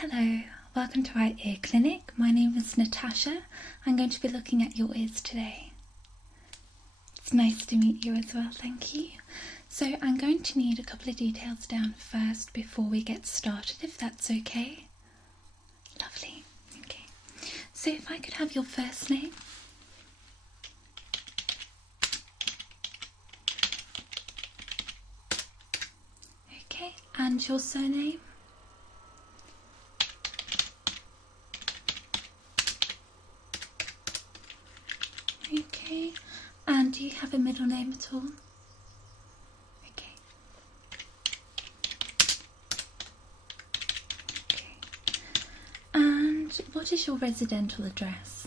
Hello, welcome to our ear clinic. My name is Natasha. I'm going to be looking at your ears today. It's nice to meet you as well, thank you. So I'm going to need a couple of details down first before we get started, if that's okay. Lovely, okay. So if I could have your first name. Okay, and your surname. Okay, and do you have a middle name at all? Okay. Okay. And what is your residential address?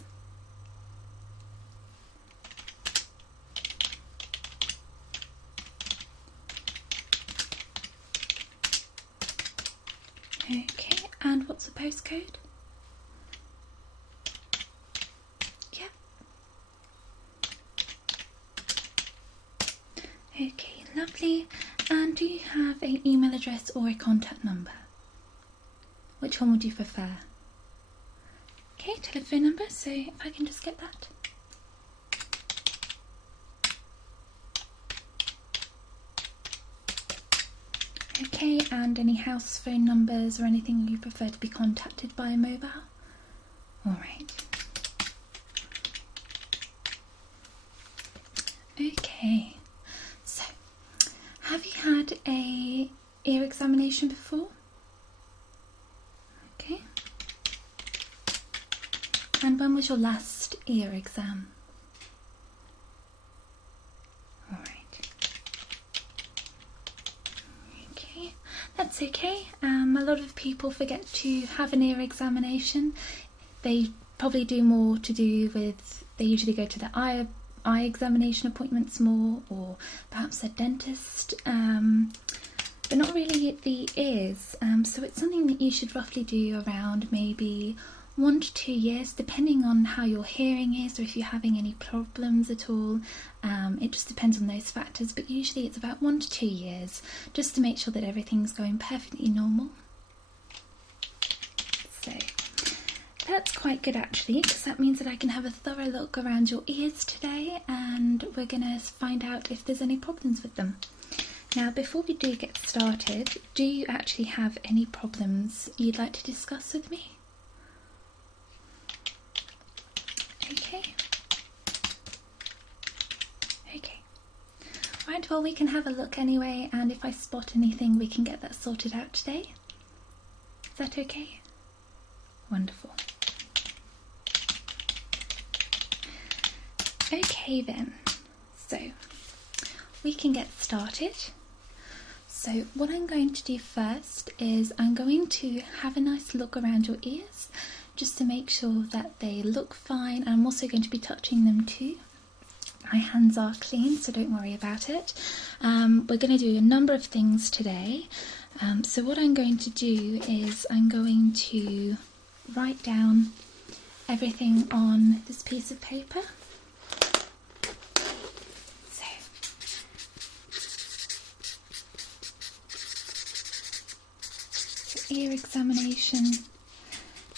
Okay, and what's the postcode? Yeah. Okay, lovely. And do you have an email address or a contact number? Which one would you prefer? Okay, telephone number, so if I can just get that. Okay, and any house phone numbers or anything you prefer to be contacted by mobile? Alright. Okay, so have you had a ear examination before? Okay. And when was your last ear exam? Alright. Okay, that's okay. A lot of people forget to have an ear examination. They probably do more to do with, they usually go to the eye examination appointments more, or perhaps a dentist, but not really the ears. So it's something that you should roughly do around maybe 1 to 2 years, depending on how your hearing is or if you're having any problems at all. It just depends on those factors, but usually it's about 1 to 2 years, just to make sure that everything's going perfectly normal. So that's quite good actually, because that means that I can have a thorough look around your ears today, and we're going to find out if there's any problems with them. Now, before we do get started, do you actually have any problems you'd like to discuss with me? Okay. Okay. Right, well, we can have a look anyway, and if I spot anything, we can get that sorted out today. Is that okay? Wonderful. Okay then, so we can get started. So what I'm going to do first is I'm going to have a nice look around your ears, just to make sure that they look fine. I'm also going to be touching them too. My hands are clean, so don't worry about it. We're going to do a number of things today. So what I'm going to do is I'm going to write down everything on this piece of paper. So ear examination,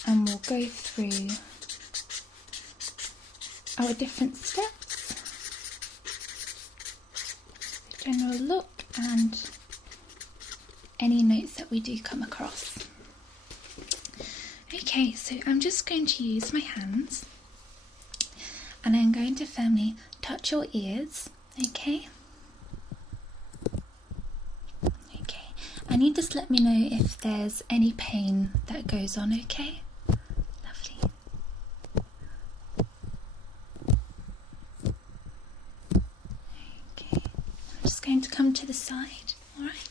and we'll go through our different steps, general look, and any notes that we do come across. Okay, so I'm just going to use my hands, and I'm going to firmly touch your ears, okay? Okay, and you just let me know if there's any pain that goes on, okay? Lovely. Okay, I'm just going to come to the side, alright?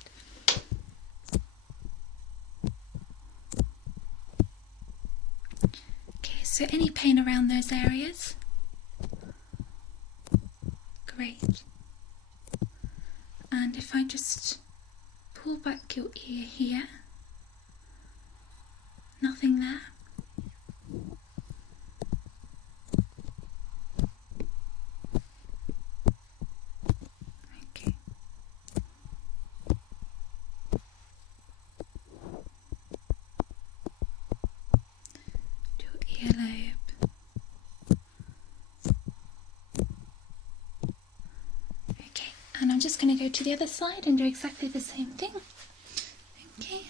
So any pain around those areas? Great. And if I just pull back your ear here, nothing there? Okay. earlobe. Okay, and I'm just going to go to the other side and do exactly the same thing. Okay.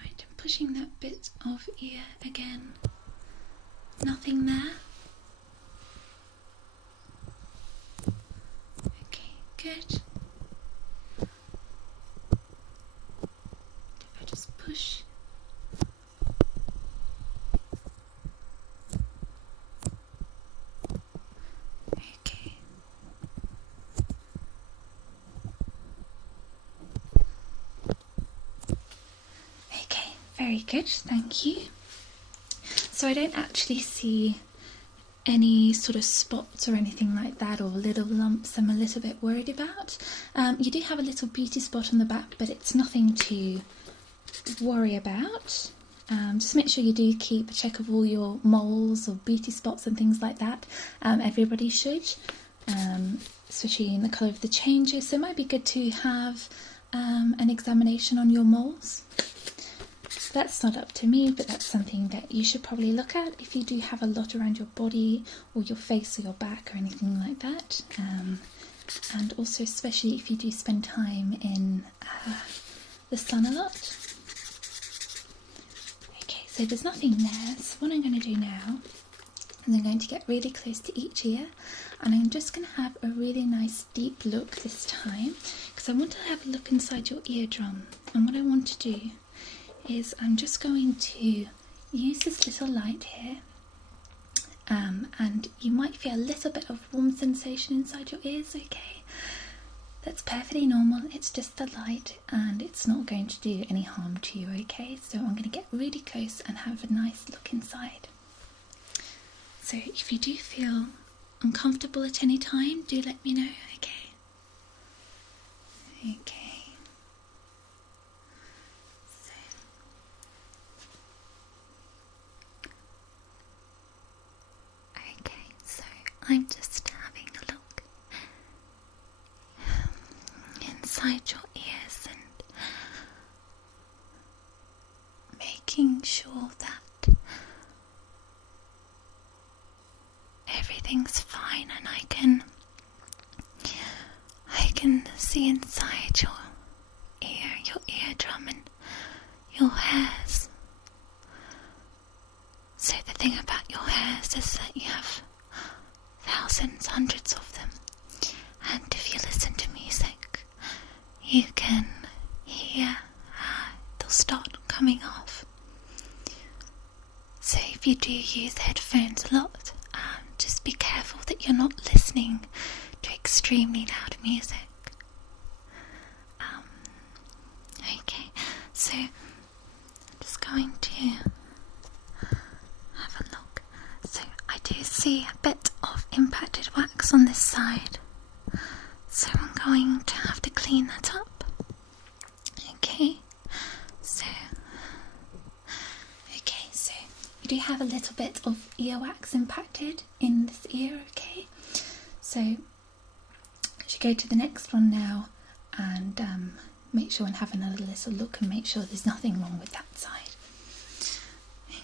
Right, I'm pushing that bit of ear again. Nothing there. Okay, good. If I just push. Okay. Okay, very good, thank you. So I don't actually see any sort of spots or anything like that, or little lumps I'm a little bit worried about. You do have a little beauty spot on the back, but it's nothing to worry about. Just make sure you do keep a check of all your moles or beauty spots and things like that. Everybody should, especially in the colour of the changes. So it might be good to have an examination on your moles. That's not up to me, but that's something that you should probably look at if you do have a lot around your body or your face or your back or anything like that. And also especially if you do spend time in the sun a lot. Okay, so there's nothing there. So what I'm going to do now is I'm going to get really close to each ear, and I'm just going to have a really nice deep look this time, because I want to have a look inside your eardrum. And what I want to do is I'm just going to use this little light here, and you might feel a little bit of warm sensation inside your ears. Okay, that's perfectly normal. It's just the light and it's not going to do any harm to you. Okay, so I'm going to get really close and have a nice look inside. So if you do feel uncomfortable at any time, do let me know. Okay. So I'm just having a look inside your ears and making sure that everything's fine, and I can see inside your ear, your eardrum and your hairs. So the thing about your hairs is that you have thousands, hundreds of them, and if you listen to music, you can hear they'll start coming off. So if you do use headphones a lot, just be careful that you're not listening to extremely loud music. Okay, so I'm just going to have a look. So I do see a bit of impacted wax on this side, so I'm going to have to clean that up. Okay, so you do have a little bit of earwax impacted in this ear. Okay, so I should go to the next one now and make sure and have another little look and make sure there's nothing wrong with that side.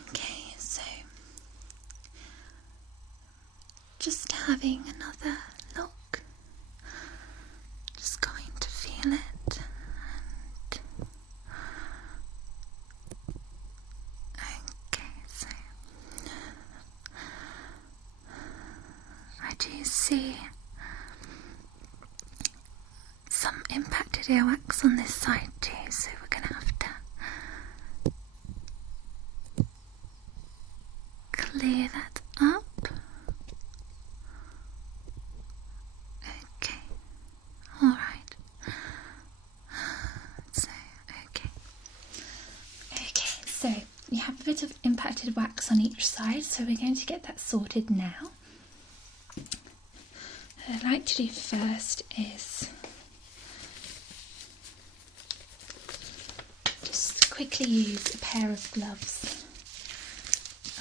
Okay, so just having another look, just going to feel it, and okay, so I do see some impacted earwax on this side too, so we're going to have to clear that up. Okay, alright. So you have a bit of impacted wax on each side, so we're going to get that sorted now. What I'd like to do first is just quickly use a pair of gloves,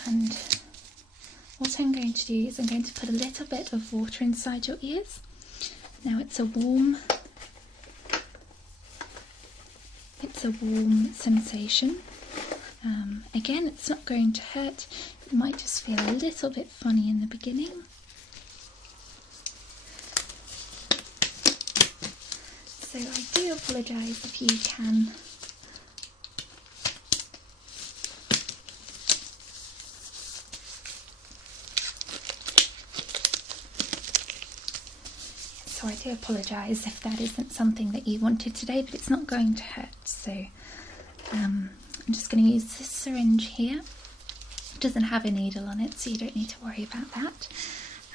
and what I'm going to do is I'm going to put a little bit of water inside your ears, Now it's a warm sensation. Again, it's not going to hurt. It might just feel a little bit funny in the beginning. So I do apologise if you can So I do apologise if that isn't something that you wanted today, but it's not going to hurt. So I'm just going to use this syringe here. It doesn't have a needle on it, so you don't need to worry about that.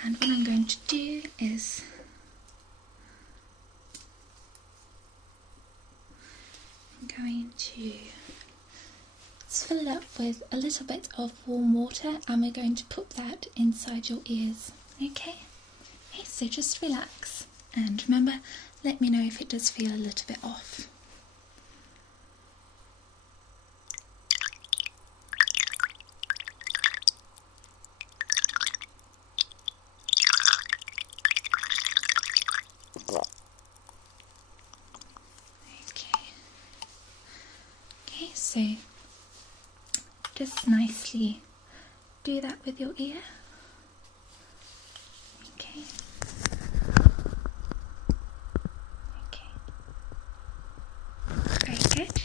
And what I'm going to do is I'm going to fill it up with a little bit of warm water, and we're going to put that inside your ears. Okay, so just relax. And remember, let me know if it does feel a little bit off. Okay, so just nicely do that with your ear. Okay. Very good.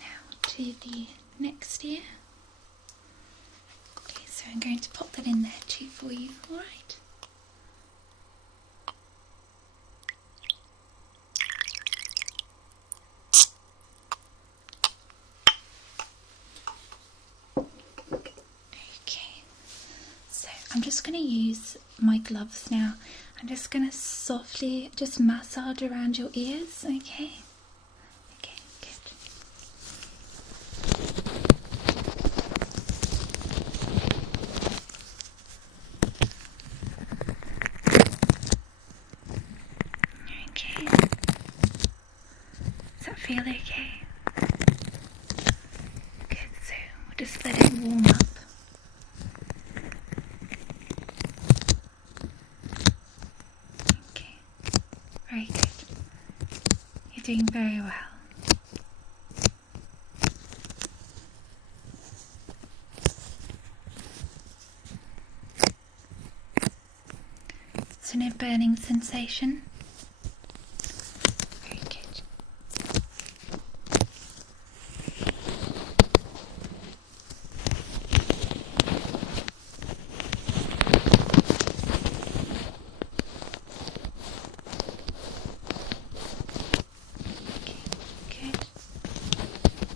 Now to the next ear. Okay, so I'm going to pop that in there too for you, alright? Okay, so I'm just going to use my gloves now. I'm just going to softly just massage around your ears, okay? Okay, good. Okay. Does that feel okay? Good, so we'll just let it warm up. Okay, very good. You're doing very well. So no burning sensation? Very good. Okay, good.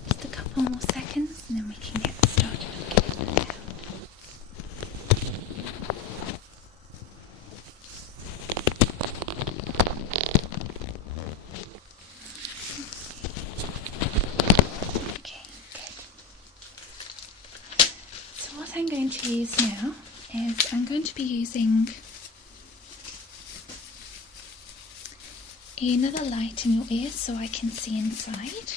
Just a couple more seconds and then we can get started again. Okay, good. So what I'm going to use now is I'm going to be using another light in your ear so I can see inside.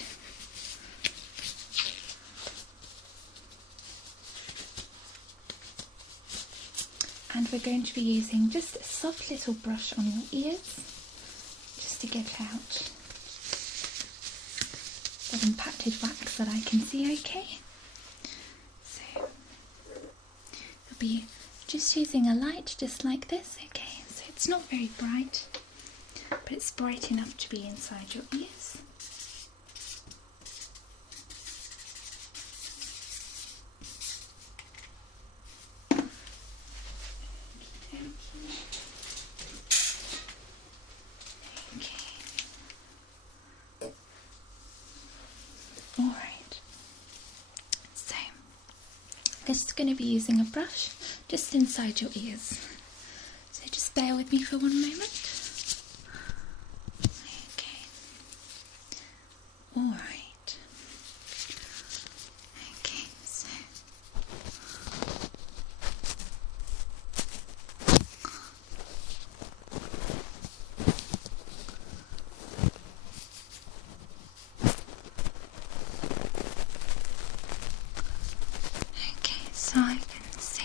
And we're going to be using just a soft little brush on your ears just to get out that impacted wax that I can see, okay? So we'll be just using a light just like this, okay? So it's not very bright, but it's bright enough to be inside your ears. Alright, so I'm just going to be using a brush just inside your ears. So just bear with me for one moment. Okay. Alright. Okay, so so I can see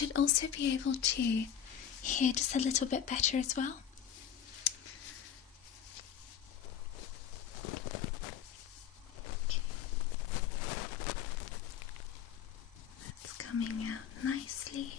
should also be able to hear just a little bit better as well. Okay. That's coming out nicely.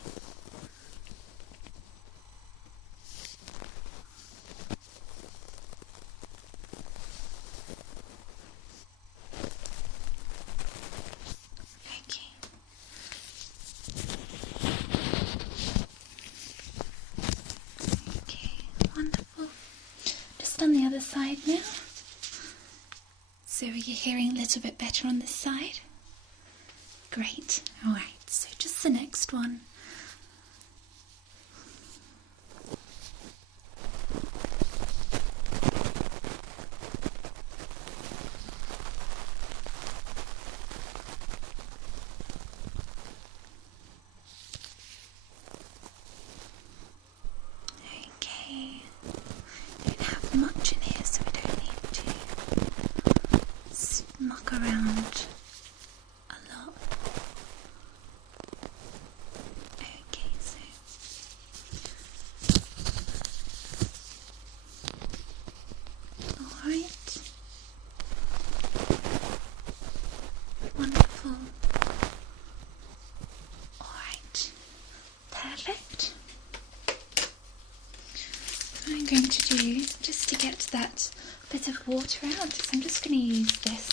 On the other side now. So are you hearing a little bit better on this side? Great. Alright, so just the next one. Much in here, so we don't need to muck around a lot. Okay, so alright. Wonderful. Alright. Perfect. What I'm going to do, just to get that bit of water out, is I'm just going to use this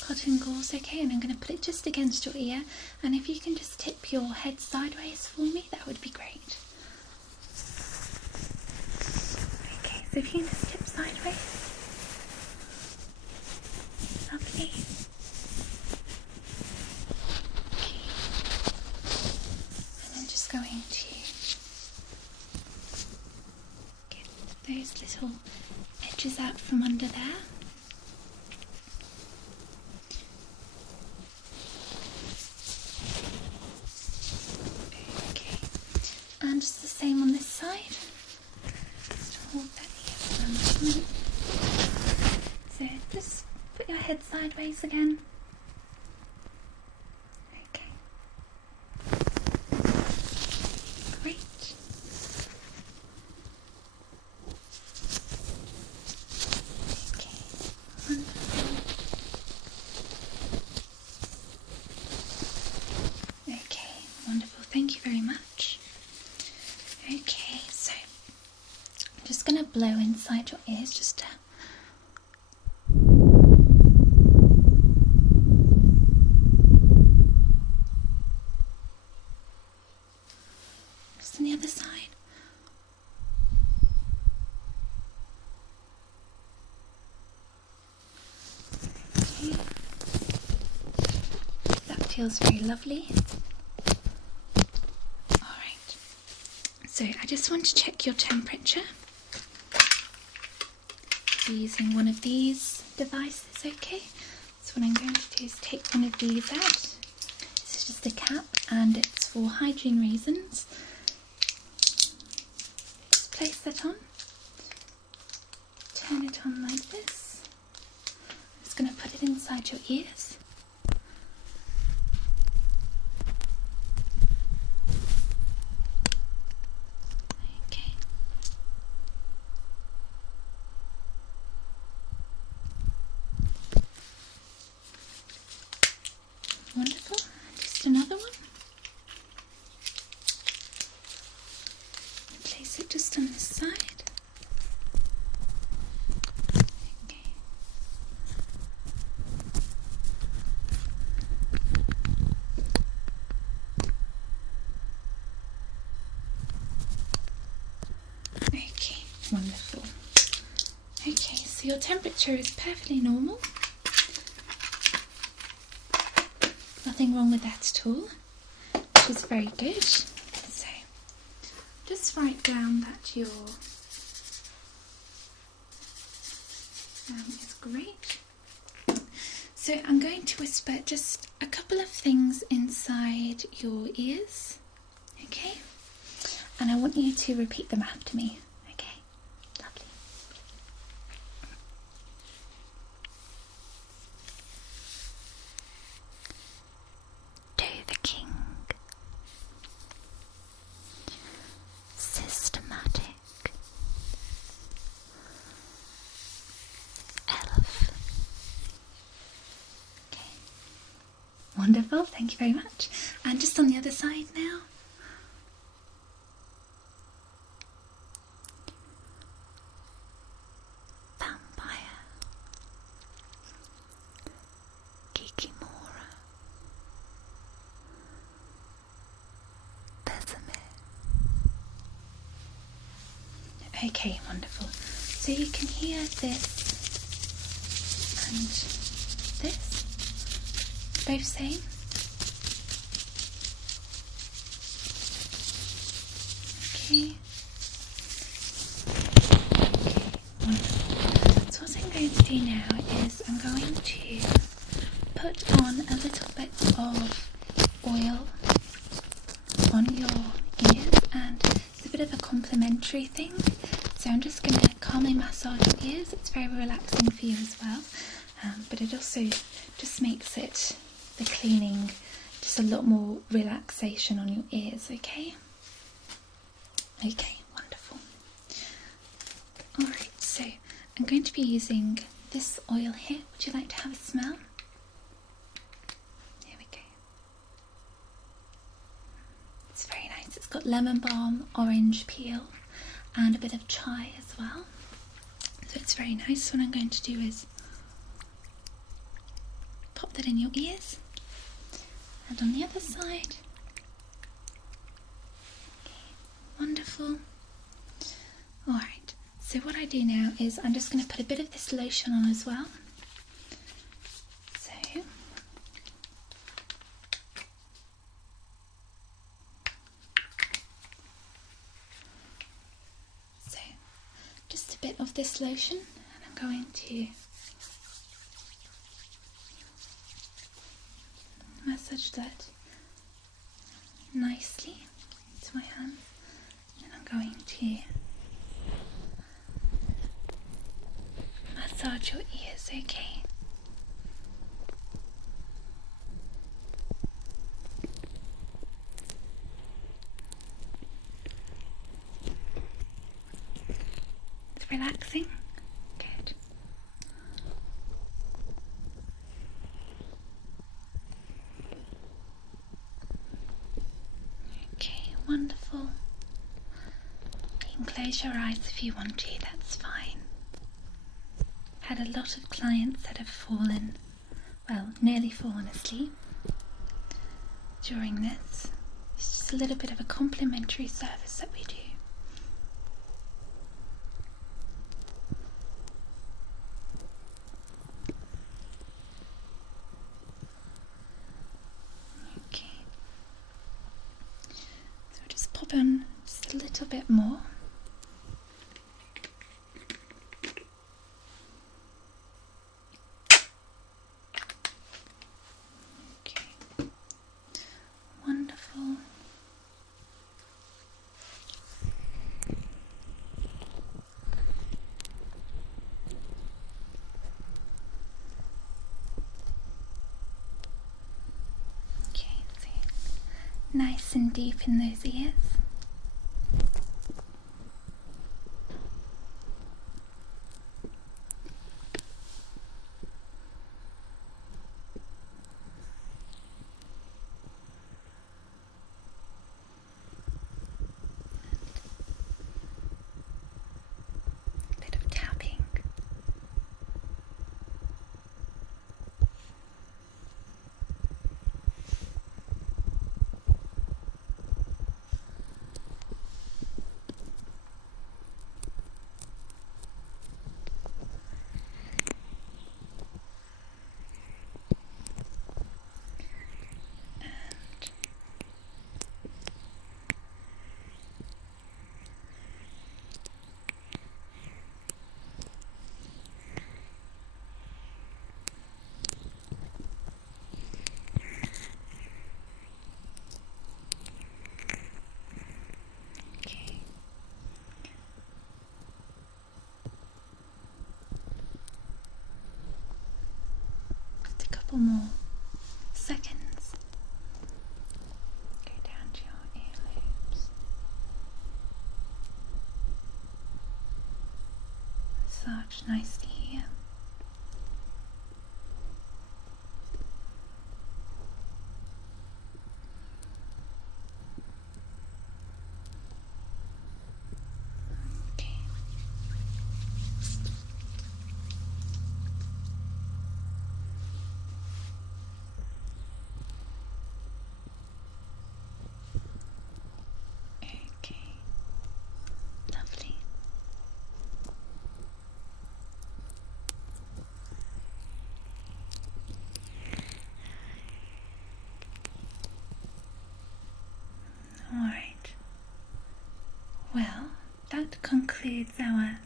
cotton gauze, okay, and I'm going to put it just against your ear, and if you can just tip your head sideways for me, that would be great. Okay, so if you can just tip sideways. Lovely. Going to get those little edges out from under there. Okay, and just the same on this side. Just hold that here for a moment. So just put your head sideways again. Thank you very much. Okay, so I'm just going to blow inside your ears just on the other side. Okay. That feels very lovely. So I just want to check your temperature. So using one of these devices, okay? So what I'm going to do is take one of these out. This is just a cap and it's for hygiene reasons. Just place that on. Turn it on like this. I'm just going to put it inside your ears. Wonderful. Just another one. Place it just on this side. Okay. Okay, wonderful. Okay, so your temperature is perfectly normal. Nothing wrong with that at all, which is very good. So just write down that your is great. So I'm going to whisper just a couple of things inside your ears, okay? And I want you to repeat them after me, okay? Lovely. wonderful, thank you very much. And just on the other side now. Vampire. Kikimora. Besame. Okay, wonderful. So you can hear this and this, both same. Okay. Wonderful. So what I'm going to do now is I'm going to put on a little bit of oil on your ears, and it's a bit of a complimentary thing. So I'm just going to calmly massage your ears. It's very relaxing for you as well, but it also just makes it, the cleaning, just a lot more relaxation on your ears, okay? Okay, wonderful. Alright, so I'm going to be using this oil here. Would you like to have a smell? Here we go. It's very nice. It's got lemon balm, orange peel, and a bit of chai as well. So it's very nice. What I'm going to do is pop that in your ears, and on the other side. Okay, wonderful. Alright, so what I do now is I'm just going to put a bit of this lotion on as well. So just a bit of this lotion, and I'm going to massage that nicely into my hand, and I'm going to massage your ears, okay? It's relaxing. Good. Okay, wonderful. You can close your eyes if you want to, that's fine. Had a lot of clients that have fallen, well, nearly fallen asleep during this. It's just a little bit of a complimentary service that we do. Okay. So we'll just pop on just a little bit more. Nice and deep in those ears. A bit of tapping. Couple more seconds. Go down to your earlobes. Massage nicely here. Alright. Well, that concludes our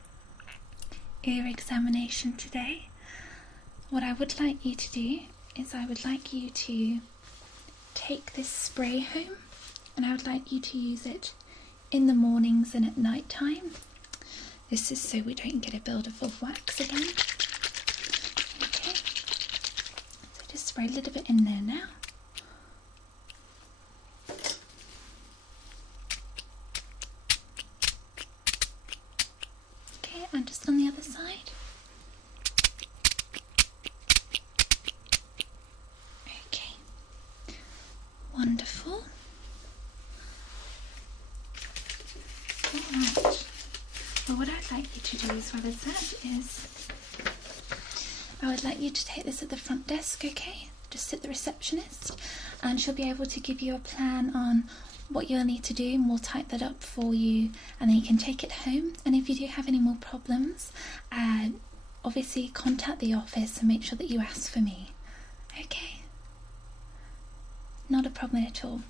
ear examination today. What I would like you to do is I would like you to take this spray home, and I would like you to use it in the mornings and at night time. This is so we don't get a build-up of wax again. Okay, so just spray a little bit in there now. Okay, and just on the other side. Okay, wonderful. Alright, well, what I'd like you to do as well as that is I would like you to take this at the front desk, okay? Just sit the receptionist, and she'll be able to give you a plan on what you'll need to do, and we'll type that up for you, and then you can take it home. And if you do have any more problems, obviously contact the office and make sure that you ask for me. Okay? Not a problem at all.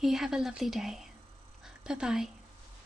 You have a lovely day. Bye-bye.